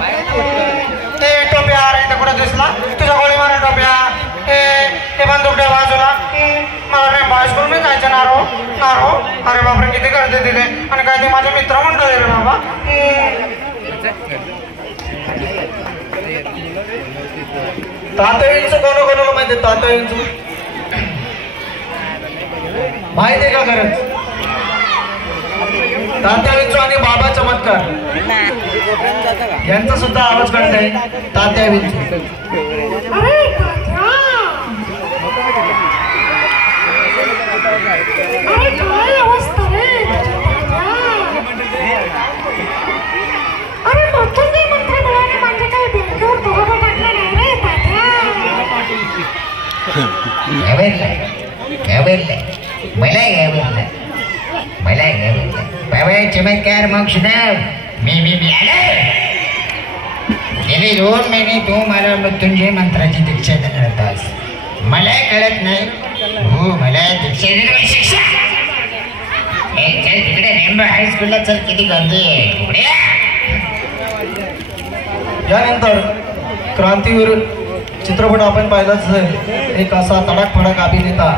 ते टोप्या अरे कुठं दिसला तुझ्या गोळी मारा टोप्या ते बंदूक द्या बाजूला मला नाही हायस्कूल मी जायचं नारो नारो अरे बापरे किती करते तिथे आणि काय ते माझे मित्र म्हणतो रे बाबा तातडींचं कोणाकोणाला माहिती आहे तातडींचं माहिती आहे का खरंच तात्याविंचू आणि बाबा चमत्कार यांचा सुद्धा आवाज काढत आहे तात्या विंचू मला चमत्कार मग सुनाव मी आलो गेले 2 महिने तू मला मृत्युंजय मंत्राची दीक्षा देणार होतास मला कळत नाही हो मला दीक्षा देणार शिक्षा चल तिकडे रेम्बो हायस्कूलला चल किती गर्दी आहे यानंतर क्रांतीवीर चित्रपट आपण पाहिलाच आहे एक असा तडाक फडाक अभिनेता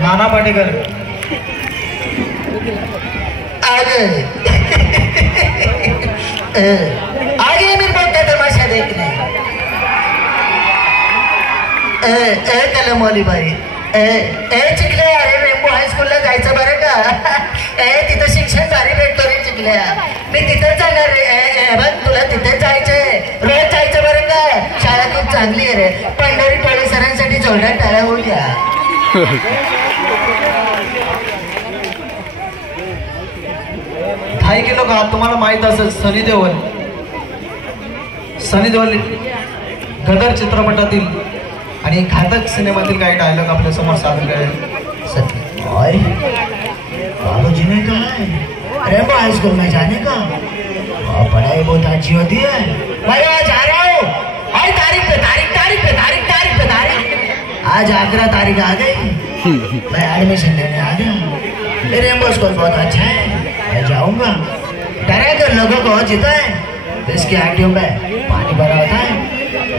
नाना पाटेकर आगे मेरे को क्या तमाशा देखने कलम वाली बाई चिकल्या अरे रेम्बो हायस्कूलला जायचं बरं का तिथं शिक्षण भारी भेटतो रे चिकल्या मी तिथं जाणार रे बघ तुला तिथे जायचंय रोज जायचं बरं का शाळा खूप चांगली आहे रे पंढरी टोळे सरांसाठी जोरदार टाळा होऊ द्या काही केलं का तुम्हाला माहित असेल सनी देओल गदर चित्रपटातील आणि घातक सिनेमातील काही डायलॉग आपल्या समोर सादर करेल बाबूजी ने कहा है रेम्बो हाईस्कूल में जाने का पढ़ाई बहुत अच्छी होती है मैं आज आ रहा हूँ और तारीख पे तारीख आज 11 तारीख आ गई मैं एडमिशन लेने आ गया रेम्बो स्कूल बहुत अच्छा है मैं जाऊंगा डरा कर लोगों को जीता है इसकी आंटियों में पानी भरा होता है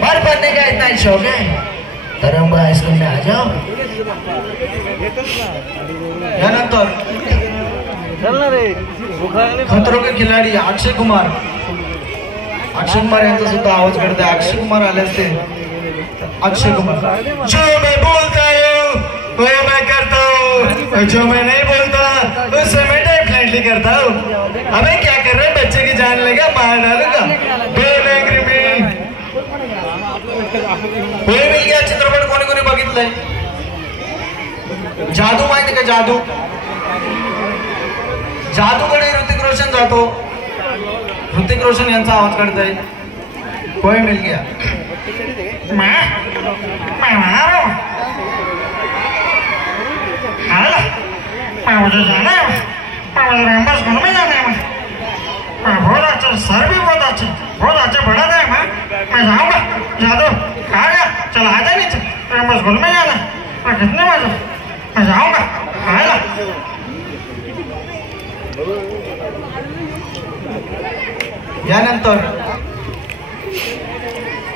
और पढ़ने का इतना शौक है तो रेम्बो हाईस्कूल में आ जाओ यानंतर खतरों के खिलाडी अक्षय कुमार यांचा सुद्धा आवाज करते अक्षय कुमार आले असते अक्षय कुमार जो मैं बोलता हूँ वो मैं करता हूँ जो मैं नहीं बोलता उसे मैं डेफिनेटली करता हूँ अबे क्या कर रहे बच्चे की जान लेगा मार डालूंगा कोई मिल गया चित्रपट कोणी कोणी बघितलंय जादू माहिती का जादूकडे ऋतिक रोशन जातो ऋतिक रोशन यांचा आवाज काढताय कोई मिल गया मुझे जाना है रेम्बो स्कूल में जाना है बहुत अच्छा सर भी बहुत अच्छे पढ़ाते हैं मैं जाऊँगा जादू कहा गया चल आ जाए नीचे रेम्बो स्कूल में जाना है कितने बजे मैं जाऊँगा आएगा यानंतर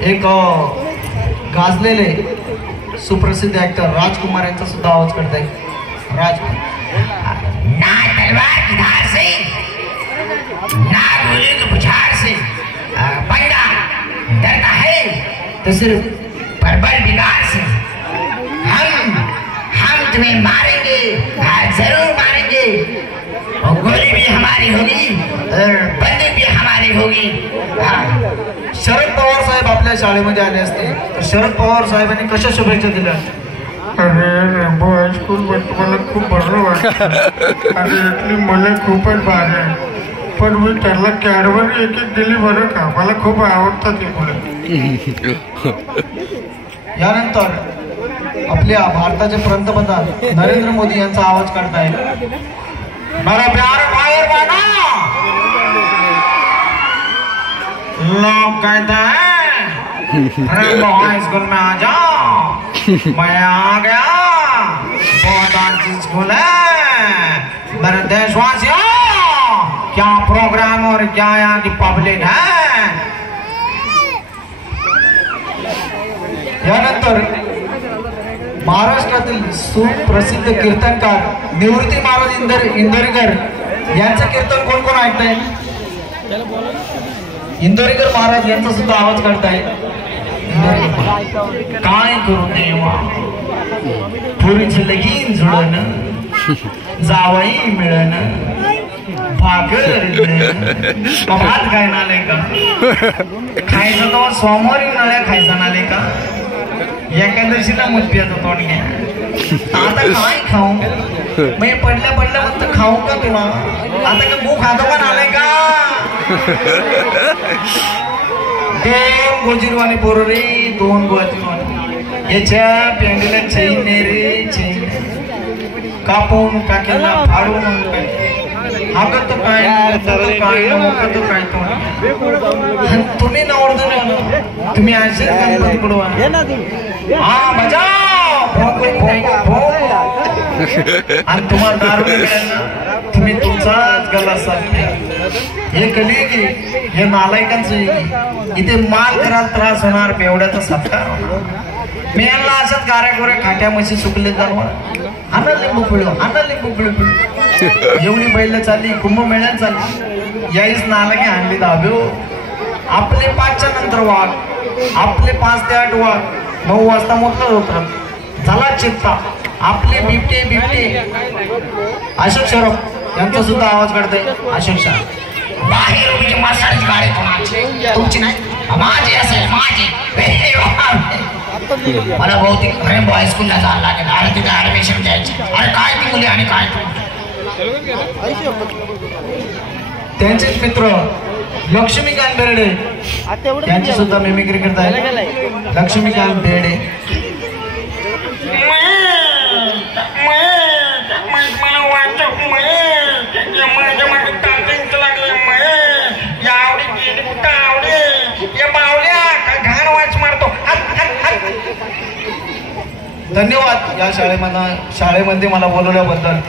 एक गाजलेले सुप्रसिद्ध ऍक्टर राजकुमार यांचा सुद्धा आवाज करताय ना तलवार की धार से ना गोली की बुछार से पंगा डरता है तो सिर्फ परबल बिगाड़ से हम तुम्हें मारेंगे जरूर मारेंगे और गोली भी हमारी होगी और बंदूक भी हमारी होगी शरद पवार साहेब आपल्या शाळेमध्ये आले असते तर शरद पवार साहेबांनी कशा शुभेच्छा दिल्या अरे रेम्बो हायस्कूल मला खूप बरं वाटतं आणि इथली मुलं खूपच भारी आहे पण मी त्याला कॅडबरी एक दिली बरं का मला खूप आवडतात ते मुलं यानंतर आपल्या भारताचे पंतप्रधान नरेंद्र मोदी यांचा आवाज काढताय मेरा प्यार भाई बना लोग कहते हैं रेम्बो हाईस्कूल में आ जाओ मैं आ गया बहुत अच्छी स्कूल है मेरे देशवासियों क्या प्रोग्राम और क्या यहाँ की पब्लिक है तर महाराष्ट्रातील सुप्रसिद्ध कीर्तनकार निवृत्ती महाराज इंदोरीकर यांचं कीर्तन कोण कोण ऐकताय? इंदोरीकर महाराज यांचा सुद्धा आवाज काढताय. काय करू देवा पुरीचं लगीन जुळण जावई मिळण भाकर भात काय नाले का खायचं तो सोमवारी नळ्या खायचा नाले का एकादशीला मत पियाचा तोंड घ्या. आता काय खाऊ मी पडल्या म्हणत खाऊ का तुला आता का गो खातो का नाले का दोन गोजीरवाणी पोरं रे दोन गोजीरवाणी याच्या पेंडीला चैन रे चैन कापून टाकेला फाडून हागत तो काय मोकत तो काय तुम्ही नवरदन तुम्ही असे गणपती बुडवा हा बजाव आणि तुम्हाला दारू तुम्ही तुमचाच गला सांगते. हे कधी की हे नालायकांचं इथे माल करायला त्रास होणार बेवड्याचा सत्कार होणार. मी यांना अशाच गाऱ्यागोऱ्या खाट्या म्हशी सुकले जाणार हाना लिंबू पिळू एवढी बैल चालली कुंभमेळ्यात चालली याहीच नालायकी आणली दाबे. आपले 5च्या नंतर वाघ आपले 5 ते 8 वाघ 9 वाजता मोठं होत झाला चित्ता आपले बिबटे अशोक शरफ यांचा सुद्धा आवाज काढतोय. अशोक शरफ बाहेर उभी माणसाची गाडी तुमची नाही माझी असेल माझी मला बहुतेक रेनबो हायस्कूलला जायला लागेल आणि तिथे ऍडमिशन घ्यायची. अरे काय ती मुली आणि काय त्यांचेच मित्र लक्ष्मीकांत बेर्डे त्यांची सुद्धा मिमिक्री करताय. लक्ष्मीकांत बेर्डे धन्यवाद या शाळेमध्ये मला बोलवल्याबद्दल.